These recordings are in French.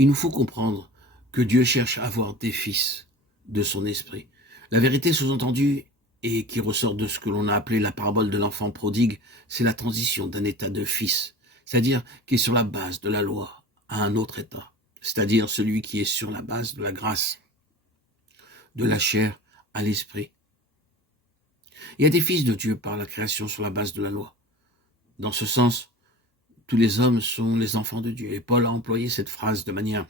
Il nous faut comprendre que Dieu cherche à avoir des fils de son esprit. La vérité sous-entendue et qui ressort de ce que l'on a appelé la parabole de l'enfant prodigue, c'est la transition d'un état de fils, c'est-à-dire qui est sur la base de la loi, à un autre état, c'est-à-dire celui qui est sur la base de la grâce, de la chair à l'esprit. Il y a des fils de Dieu par la création sur la base de la loi. Dans ce sens, tous les hommes sont les enfants de Dieu. Et Paul a employé cette phrase de manière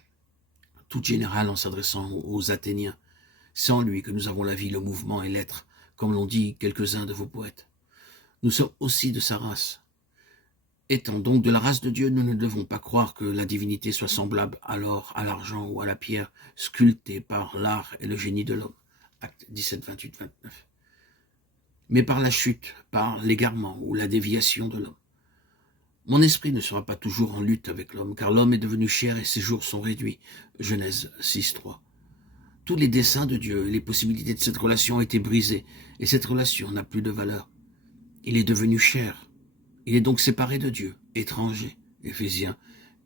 toute générale en s'adressant aux Athéniens. C'est en lui que nous avons la vie, le mouvement et l'être, comme l'ont dit quelques-uns de vos poètes. Nous sommes aussi de sa race. Étant donc de la race de Dieu, nous ne devons pas croire que la divinité soit semblable à l'or, à l'argent ou à la pierre, sculptée par l'art et le génie de l'homme. Acte 17, 28, 29. Mais par la chute, par l'égarement ou la déviation de l'homme. Mon esprit ne sera pas toujours en lutte avec l'homme, car l'homme est devenu chair et ses jours sont réduits. Genèse 6, 3. Tous les desseins de Dieu et les possibilités de cette relation ont été brisées, et cette relation n'a plus de valeur. Il est devenu chair. Il est donc séparé de Dieu, étranger. Éphésiens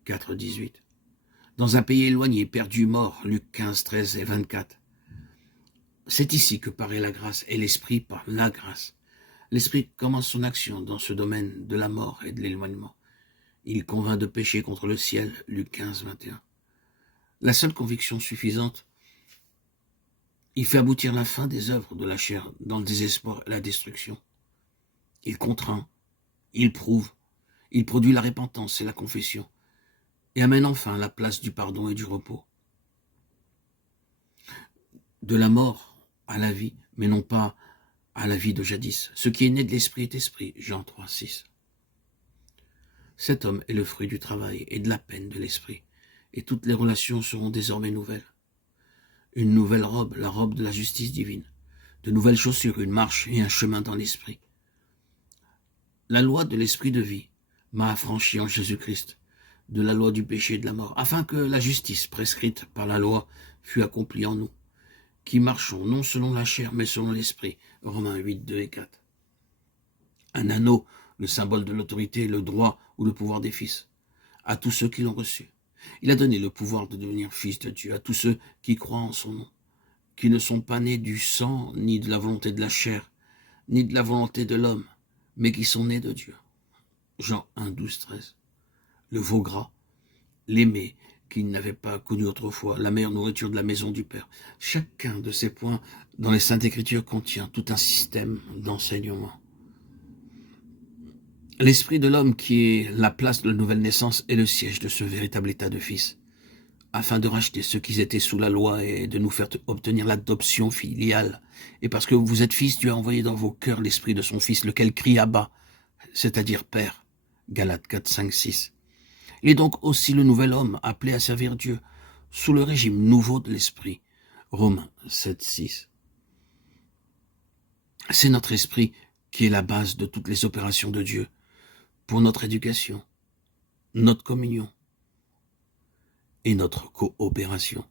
4, 18. Dans un pays éloigné, perdu, mort. Luc 15, 13 et 24. C'est ici que paraît la grâce et l'esprit par la grâce. L'esprit commence son action dans ce domaine de la mort et de l'éloignement. Il convainc de pécher contre le ciel. Luc 15, 21. La seule conviction suffisante, il fait aboutir la fin des œuvres de la chair dans le désespoir et la destruction. Il contraint, il prouve, il produit la repentance et la confession, et amène enfin la place du pardon et du repos. De la mort à la vie, mais non pas à la vie de jadis. Ce qui est né de l'esprit est esprit, Jean 3, 6. Cet homme est le fruit du travail et de la peine de l'esprit, et toutes les relations seront désormais nouvelles. Une nouvelle robe, la robe de la justice divine, de nouvelles chaussures, une marche et un chemin dans l'esprit. La loi de l'esprit de vie m'a affranchi en Jésus-Christ de la loi du péché et de la mort, afin que la justice prescrite par la loi fût accomplie en nous, qui marchons non selon la chair, mais selon l'esprit. Romains 8, 2 et 4. Un anneau, le symbole de l'autorité, le droit ou le pouvoir des fils, à tous ceux qui l'ont reçu. Il a donné le pouvoir de devenir fils de Dieu à tous ceux qui croient en son nom, qui ne sont pas nés du sang, ni de la volonté de la chair, ni de la volonté de l'homme, mais qui sont nés de Dieu. Jean 1, 12, 13. Le veau gras, l'aimé qu'il n'avait pas connu autrefois, la meilleure nourriture de la maison du Père. Chacun de ces points dans les Saintes Écritures contient tout un système d'enseignement. L'esprit de l'homme qui est la place de la nouvelle naissance est le siège de ce véritable état de fils, afin de racheter ceux qui étaient sous la loi et de nous faire obtenir l'adoption filiale. Et parce que vous êtes fils, Dieu a envoyé dans vos cœurs l'esprit de son Fils, lequel crie Abba, c'est-à-dire Père. Galates 4, 5, 6. Il est donc aussi le nouvel homme appelé à servir Dieu, sous le régime nouveau de l'esprit. Romains 7, 6. C'est notre esprit qui est la base de toutes les opérations de Dieu, pour notre éducation, notre communion et notre coopération.